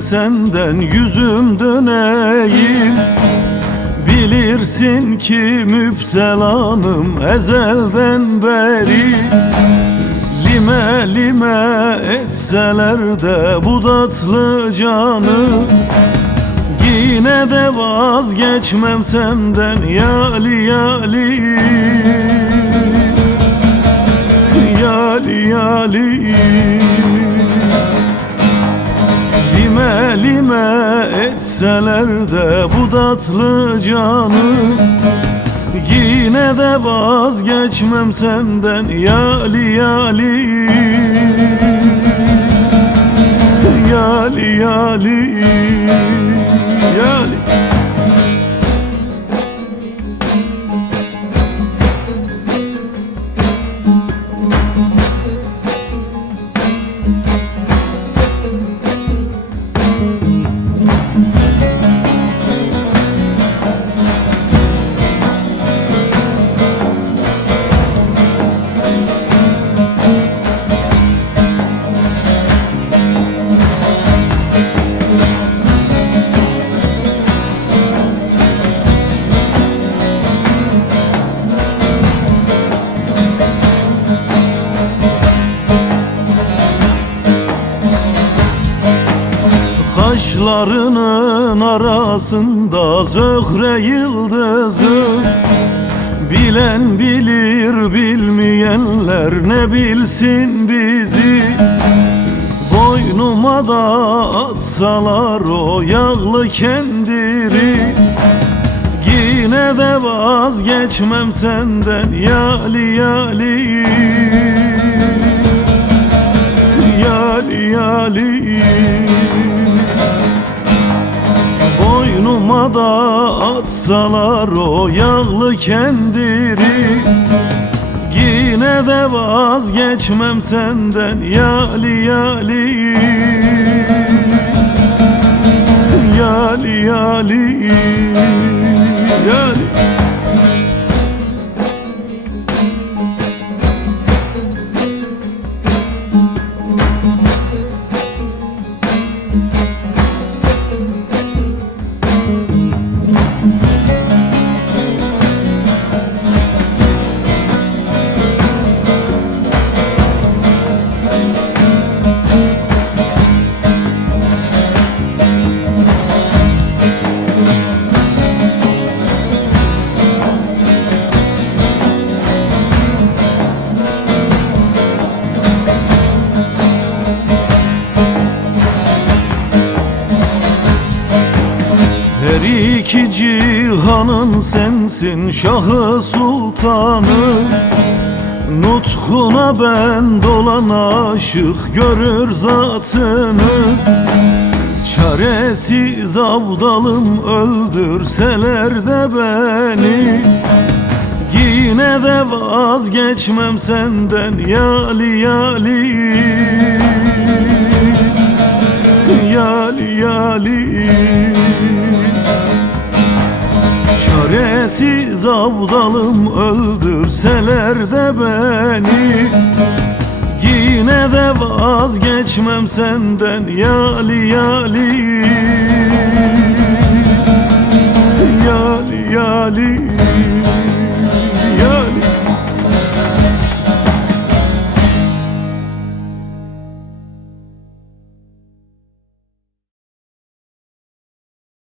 senden yüzüm döneyim. Bilirsin ki müptelanım ezelden beri. Lime lime etseler de bu tatlı canı, yine de vazgeçmem senden yali yali. Yali yali. Lime lime etseler de bu tatlı canı, yine de vazgeçmem senden yali yali. Yali yali. Yali. Kaşlarının arasında zöhre yıldızı, bilen bilir bilmeyenler ne bilsin bizi. Boynuma da atsalar o yağlı kendiri, yine de vazgeçmem senden yali yali. Yali yali. Boynuma da atsalar o yağlı kendiri, yine de vazgeçmem senden yali yali. Yali yali. Yali. Her iki cihanın sensin şahı sultanı, nutkuna ben dolan aşık görür zatını. Çaresiz avdalım öldürseler de beni, yine de vazgeçmem senden yali yali. Yali yali. Çaresiz avdalım öldürseler de beni, yine de vazgeçmem senden yali yali. Yali yali.